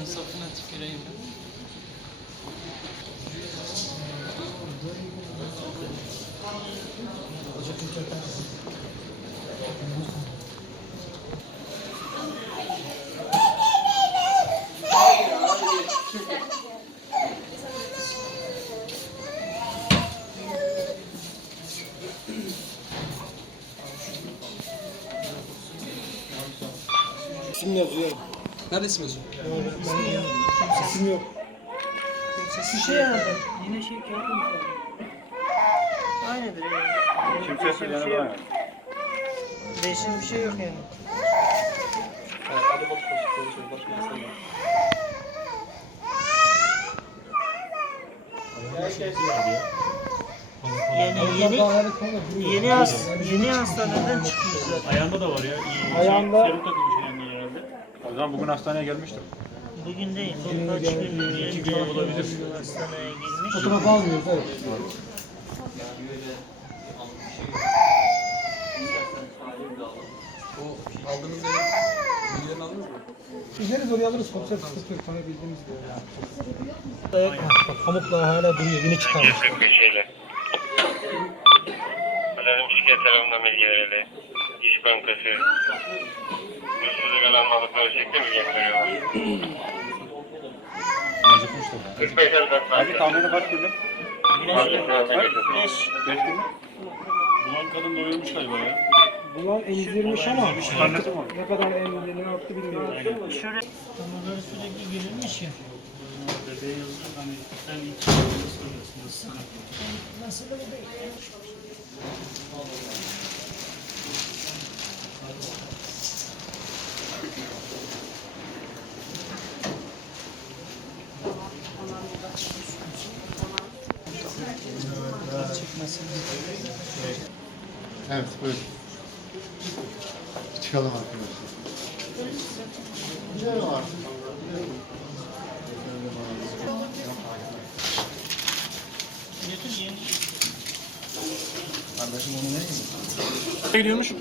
İnsafına tüküreyim ben. İsim yazıyor. Nerede isim yazıyor? İsim yok. Bir şey aradım. Yine şey yapmış. Aynıdır yani. Kimse söyleyene bana. Değişen bir şey yok yani. Hadi bak konuşuyor. Başka bir şey yok. Yeni hastaneden çıkmış zaten. Ayağında da var ya. Ayağında- Serum takılmış ayağında herhalde. O zaman bugün hastaneye gelmiştim. Bugün değil. Kaç gün? 2 gün olabilir. Hastaneye girmiş. Fotoğraf almıyoruz, evet. O aldığınız yerin bilgilerini aldınız mı? İzleriz oraya alırız, komiser sıkıntı yok. Sana bildiğimiz gibi. Bak, pamuklar hala duruyor, yeni çıkarmış. Köşeyle. Alarm şirket tarafından bilgi verildi. İş Bankası. Hırsızlık alan malıkları şekli mi gösteriyorlar? Acıkmıştım. 45 Aralık Abi tahmini kaç günlük? 5. 5 günlük. Bulan kadın doyurmuş galiba ya. Bunlar emzirmiş ama Karnesi mi var? ne kadar emzirdi, ne yaptı bilmiyorum. Şöyle. Damarları sürekli girilmiş ya. Bebeğe yazıyor hani sen ilk soruyorsun nasıl? Nasıl da bu değil. Evet, buyurun. Çıkalım arkadaşlar. Gidelim artık. Kardeşim onu ne Gidiyormuş.